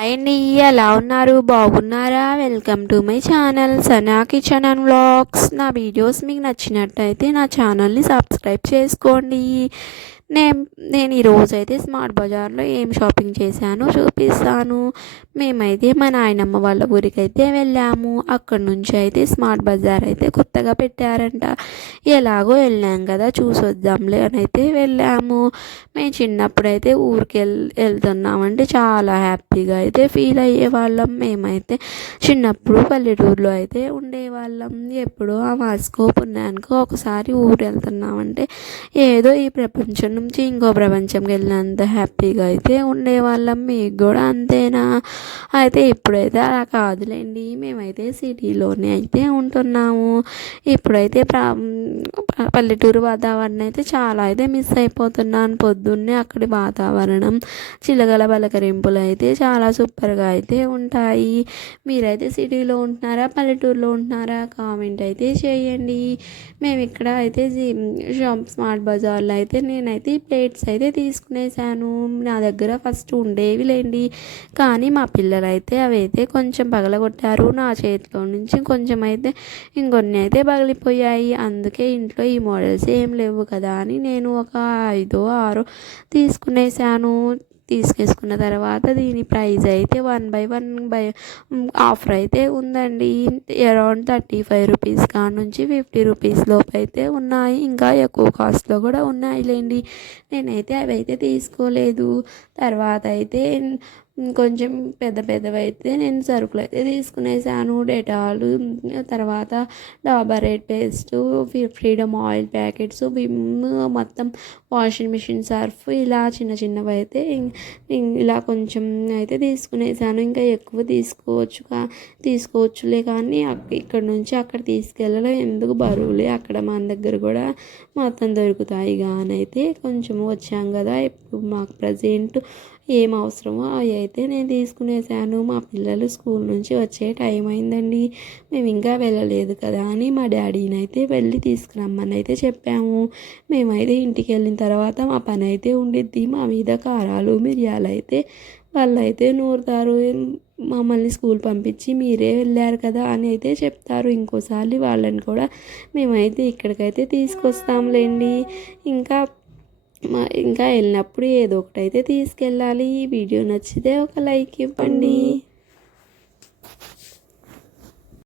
Hi అండి, ఎలా ఉన్నారు? బాగున్నారా? Welcome to my channel Sana kitchen and vlogs. నా వీడియోస్ మీకు నచ్చినట్టయితే నా ఛానల్ని సబ్స్క్రైబ్ చేసుకోండి. నేను నేను ఈరోజు అయితే స్మార్ట్ బజార్లో ఏం షాపింగ్ చేశానో చూపిస్తాను. మేమైతే మా నాయనమ్మ వాళ్ళ ఊరికైతే వెళ్ళాము. అక్కడ నుంచి అయితే స్మార్ట్ బజార్ అయితే కొత్తగా పెట్టారంట. ఎలాగో వెళ్ళాం కదా, చూసి వద్దాంలే అని అయితే వెళ్ళాము. మేము చిన్నప్పుడైతే ఊరికి వెళ్తున్నామంటే చాలా హ్యాపీగా అయితే ఫీల్ అయ్యేవాళ్ళం. మేమైతే చిన్నప్పుడు పల్లెటూరులో అయితే ఉండేవాళ్ళం. ఎప్పుడో ఆ మాస్కో పుణ్యానికో ఒకసారి ఊరు వెళ్తున్నామంటే ఏదో ఈ ప్రపంచం నుంచి ఇంకో ప్రపంచంకి వెళ్ళినంత హ్యాపీగా అయితే ఉండేవాళ్ళం. మీకు కూడా అంతేనా? అయితే ఇప్పుడైతే అలా కాదులేండి, మేమైతే సిటీలోనే అయితే ఉంటున్నాము. ఇప్పుడైతే పల్లెటూరు వాతావరణం అయితే చాలా అయితే మిస్ అయిపోతున్నాను. పొద్దున్నే అక్కడి వాతావరణం, చిలకల పలకరింపులు అయితే చాలా సూపర్గా అయితే ఉంటాయి. మీరైతే సిటీలో ఉంటున్నారా, పల్లెటూరులో ఉంటున్నారా? కామెంట్ అయితే చేయండి. మేము ఇక్కడ అయితే స్మార్ట్ బజార్లో అయితే నేనైతే ప్లేట్స్ అయితే తీసుకునేసాను. నా దగ్గర ఫస్ట్ ఉండేవి లేండి, కానీ మా పిల్లలు అయితే అవి అయితే కొంచెం పగలగొట్టారు. నా చేతిలో నుంచి కొంచెం అయితే ఇంకొన్ని అయితే పగిలిపోయాయి. అందుకే ఇంట్లో ఈ మోడల్స్ ఏం లేవు కదా అని నేను ఒక 5 6 తీసుకునేసాను. తీసుకేసుకున్న తర్వాత దీని ప్రైస్ అయితే 1/1 ఆఫర్ అయితే ఉందండి. అరౌండ్ 35 రూపీస్ కాడ నుంచి 50 రూపీస్ లోపు అయితే ఉన్నాయి. ఇంకా ఎక్కువ కాస్ట్లో కూడా ఉన్నాయిలేండి. నేనైతే అవి అయితే తీసుకోలేదు. తర్వాత అయితే కొంచెం పెద్దవి అయితే నేను సరుకులు అయితే తీసుకునేసాను. డెటాల్, తర్వాత Dabur red paste, Freedom oil packets, Vim, మొత్తం వాషింగ్ మిషన్ సర్ఫ్, ఇలా చిన్నవి అయితే ఇలా కొంచెం అయితే తీసుకునేసాను. ఇంకా ఎక్కువ తీసుకోవచ్చులే కానీ ఇక్కడ నుంచి అక్కడ తీసుకెళ్ళడం ఎందుకు, బరువులే అక్కడ మన దగ్గర కూడా మొత్తం దొరుకుతాయి. కానీ అయితే కొంచెం వచ్చాం కదా, ఇప్పుడు మాకు ప్రజెంట్ ఏం అవసరమో అవి అయితే నేను తీసుకునేసాను. మా పిల్లలు స్కూల్ నుంచి వచ్చే టైం అయిందండి. మేము ఇంకా వెళ్ళలేదు కదా అని మా డాడీని అయితే వెళ్ళి తీసుకురమ్మని అయితే చెప్పాము. మేమైతే ఇంటికి వెళ్ళిన తర్వాత మా పని అయితే ఉండిద్ది. మా మీద కారాలు మిరియాలు అయితే వాళ్ళైతే నూరుతారు. మమ్మల్ని స్కూల్ పంపించి మీరే వెళ్ళారు కదా అని అయితే చెప్తారు. ఇంకోసారి వాళ్ళని కూడా మేమైతే ఇక్కడికైతే తీసుకొస్తాంలేండి. ఇంకా వెళ్ళినప్పుడు ఏదో ఒకటి అయితే తీసుకెళ్ళాలి. ఈ వీడియో నచ్చితే ఒక లైక్ ఇవ్వండి.